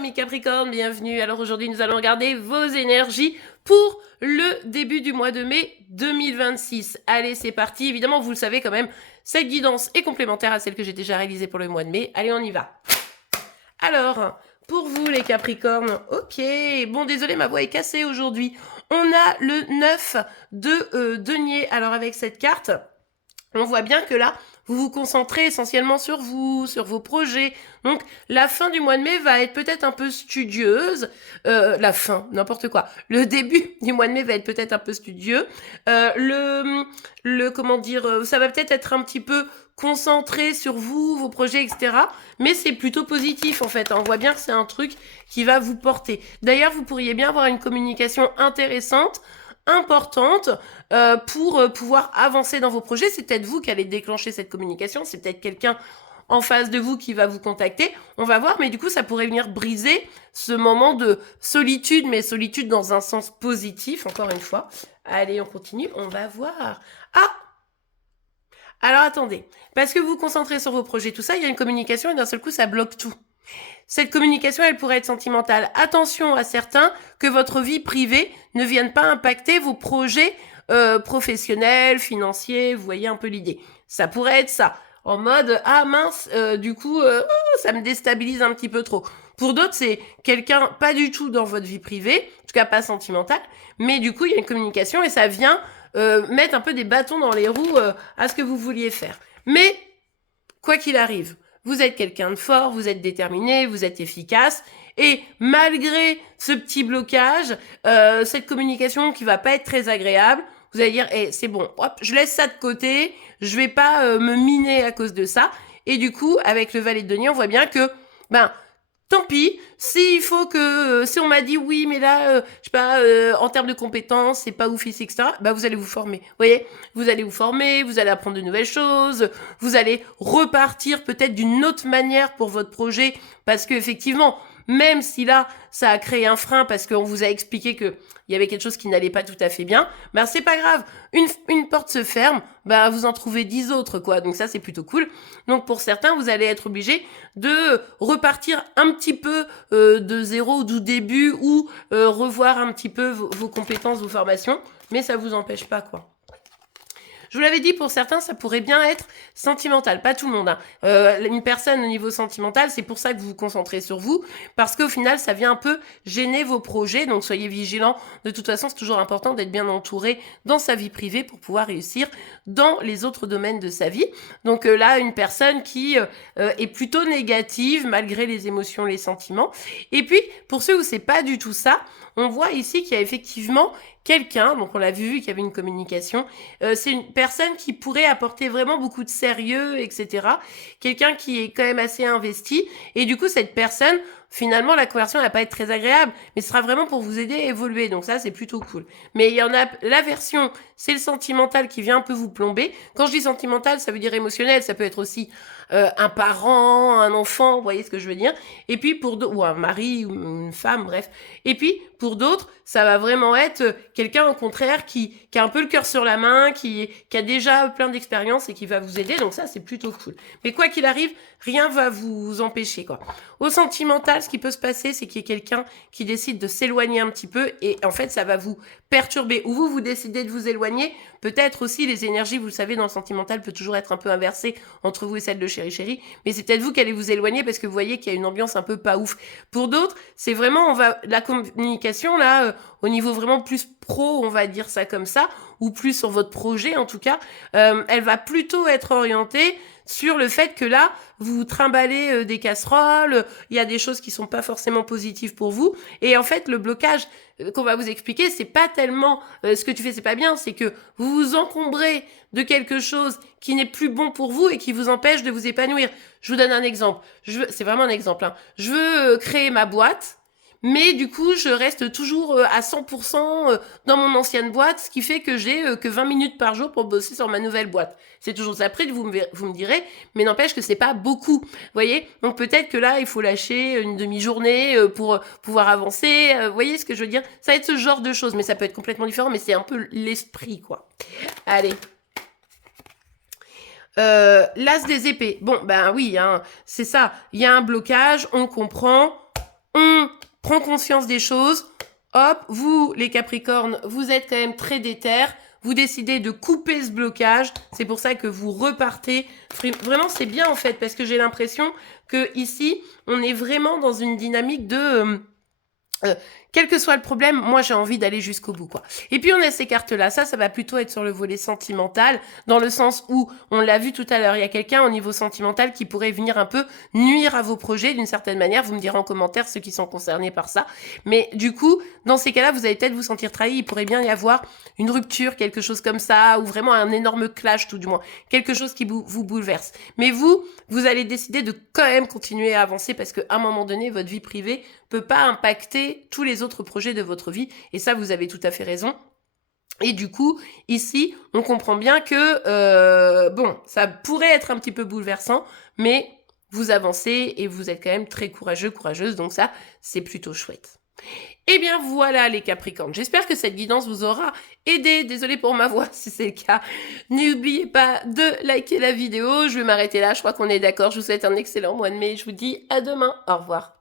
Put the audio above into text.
mes Capricornes, bienvenue. Alors aujourd'hui, nous allons regarder vos énergies pour le début du mois de mai 2026. Allez, c'est parti. Évidemment, vous le savez quand même, cette guidance est complémentaire à celle que j'ai déjà réalisée pour le mois de mai. Allez, on y va. Alors, pour vous les Capricornes, ok. Bon, désolé, ma voix est cassée aujourd'hui. On a le 9 de denier. Alors avec cette carte, on voit bien que là, vous vous concentrez essentiellement sur vous, sur vos projets. Donc, la fin du mois de mai va être peut-être un peu studieuse. La fin, n'importe quoi. Le début du mois de mai va être peut-être un peu studieux. Comment dire, ça va peut-être être un petit peu concentré sur vous, vos projets, etc. Mais c'est plutôt positif, en fait. On voit bien que c'est un truc qui va vous porter. D'ailleurs, vous pourriez bien avoir une communication intéressante, importante, pour pouvoir avancer dans vos projets. C'est peut-être vous qui allez déclencher cette communication, c'est peut-être quelqu'un en face de vous qui va vous contacter, on va voir, mais du coup ça pourrait venir briser ce moment de solitude, mais solitude dans un sens positif, encore une fois. Allez, on continue, on va voir. Ah, alors attendez, parce que vous vous concentrez sur vos projets, tout ça, il y a une communication et d'un seul coup ça bloque tout. Cette communication, elle pourrait être sentimentale. Attention à certains que votre vie privée ne vienne pas impacter vos projets professionnels, financiers, vous voyez un peu l'idée. Ça pourrait être ça, en mode « Ah mince, du coup, ça me déstabilise un petit peu trop ». Pour d'autres, c'est quelqu'un pas du tout dans votre vie privée, en tout cas pas sentimentale, mais du coup, il y a une communication et ça vient mettre un peu des bâtons dans les roues à ce que vous vouliez faire. Mais, quoi qu'il arrive, vous êtes quelqu'un de fort, vous êtes déterminé, vous êtes efficace. Et malgré ce petit blocage, cette communication qui va pas être très agréable, vous allez dire, eh, c'est bon, hop, je laisse ça de côté, je vais pas me miner à cause de ça. Et du coup, avec le valet de denier, on voit bien que, ben, tant pis, s'il faut que, si on m'a dit oui, mais là, je sais pas, en termes de compétences, c'est pas oufis, etc., bah vous allez vous former. Vous voyez, vous allez vous former, vous allez apprendre de nouvelles choses, vous allez repartir peut-être d'une autre manière pour votre projet, parce que effectivement, même si là, ça a créé un frein parce qu'on vous a expliqué que il y avait quelque chose qui n'allait pas tout à fait bien, ben c'est pas grave. Une porte se ferme, ben vous en trouvez 10 autres, quoi. Donc ça, c'est plutôt cool. Donc pour certains, vous allez être obligé de repartir un petit peu de zéro ou du début ou revoir un petit peu vos compétences, vos formations, mais ça vous empêche pas, quoi. Je vous l'avais dit, pour certains, ça pourrait bien être sentimental. Pas tout le monde. Hein. Une personne au niveau sentimental, c'est pour ça que vous vous concentrez sur vous, parce qu'au final, ça vient un peu gêner vos projets. Donc, soyez vigilants. De toute façon, c'est toujours important d'être bien entouré dans sa vie privée pour pouvoir réussir dans les autres domaines de sa vie. Donc là, une personne qui est plutôt négative, malgré les émotions, les sentiments. Et puis, pour ceux où c'est pas du tout ça, on voit ici qu'il y a effectivement quelqu'un, donc on l'a vu qu'il y avait une communication, c'est une personne qui pourrait apporter vraiment beaucoup de sérieux, etc. Quelqu'un qui est quand même assez investi, et du coup cette personne, finalement la conversion va pas être très agréable, mais ce sera vraiment pour vous aider à évoluer, donc ça c'est plutôt cool. Mais il y en a, la version, c'est le sentimental qui vient un peu vous plomber. Quand je dis sentimental, ça veut dire émotionnel, ça peut être aussi un parent, un enfant, vous voyez ce que je veux dire. Et puis pour ou un mari ou une femme, bref. Et puis pour d'autres, ça va vraiment être quelqu'un au contraire qui a un peu le cœur sur la main, qui a déjà plein d'expérience et qui va vous aider. Donc ça, c'est plutôt cool. Mais quoi qu'il arrive, rien va vous empêcher, quoi. Au sentimental, ce qui peut se passer, c'est qu'il y ait quelqu'un qui décide de s'éloigner un petit peu et en fait, ça va vous perturber. Ou vous décidez de vous éloigner. Peut-être aussi les énergies, vous le savez, dans le sentimental peut toujours être un peu inversée entre vous et celle de chéri chéri. Mais c'est peut-être vous qui allez vous éloigner parce que vous voyez qu'il y a une ambiance un peu pas ouf. Pour d'autres, c'est vraiment, la communication, là, au niveau vraiment plus pro, on va dire ça comme ça, ou plus sur votre projet en tout cas, elle va plutôt être orientée sur le fait que là, vous trimballez des casseroles, il y a des choses qui sont pas forcément positives pour vous, et en fait, le blocage qu'on va vous expliquer, c'est pas tellement ce que tu fais, c'est pas bien, c'est que vous vous encombrez de quelque chose qui n'est plus bon pour vous et qui vous empêche de vous épanouir. Je vous donne un exemple. C'est vraiment un exemple. Hein. Je veux créer ma boîte. Mais du coup, je reste toujours à 100% dans mon ancienne boîte, ce qui fait que j'ai que 20 minutes par jour pour bosser sur ma nouvelle boîte. C'est toujours ça. Après, vous me direz, mais n'empêche que c'est pas beaucoup. Vous voyez? Donc peut-être que là, il faut lâcher une demi-journée pour pouvoir avancer. Vous voyez ce que je veux dire? Ça va être ce genre de choses, mais ça peut être complètement différent, mais c'est un peu l'esprit, quoi. Allez. L'as des épées. Bon, ben oui, hein, c'est ça. Il y a un blocage, on comprend. on prend conscience des choses. Hop, vous, les Capricornes, vous êtes quand même très déter. Vous décidez de couper ce blocage. C'est pour ça que vous repartez. Vraiment, c'est bien en fait, parce que j'ai l'impression que ici, on est vraiment dans une dynamique de... quel que soit le problème, moi j'ai envie d'aller jusqu'au bout, quoi. Et puis on a ces cartes-là, ça va plutôt être sur le volet sentimental, dans le sens où, on l'a vu tout à l'heure, il y a quelqu'un au niveau sentimental qui pourrait venir un peu nuire à vos projets d'une certaine manière, vous me direz en commentaire ceux qui sont concernés par ça, mais du coup, dans ces cas-là, vous allez peut-être vous sentir trahi, il pourrait bien y avoir une rupture, quelque chose comme ça, ou vraiment un énorme clash tout du moins, quelque chose qui vous bouleverse. Mais vous allez décider de quand même continuer à avancer parce qu'à un moment donné, votre vie privée peut pas impacter tous les autres projets de votre vie. Et ça, vous avez tout à fait raison. Et du coup, ici, on comprend bien que, bon, ça pourrait être un petit peu bouleversant, mais vous avancez et vous êtes quand même très courageux, courageuse. Donc ça, c'est plutôt chouette. Eh bien voilà les Capricornes, j'espère que cette guidance vous aura aidé. Désolée pour ma voix si c'est le cas. N'oubliez pas de liker la vidéo, je vais m'arrêter là, je crois qu'on est d'accord. Je vous souhaite un excellent mois de mai, je vous dis à demain, au revoir.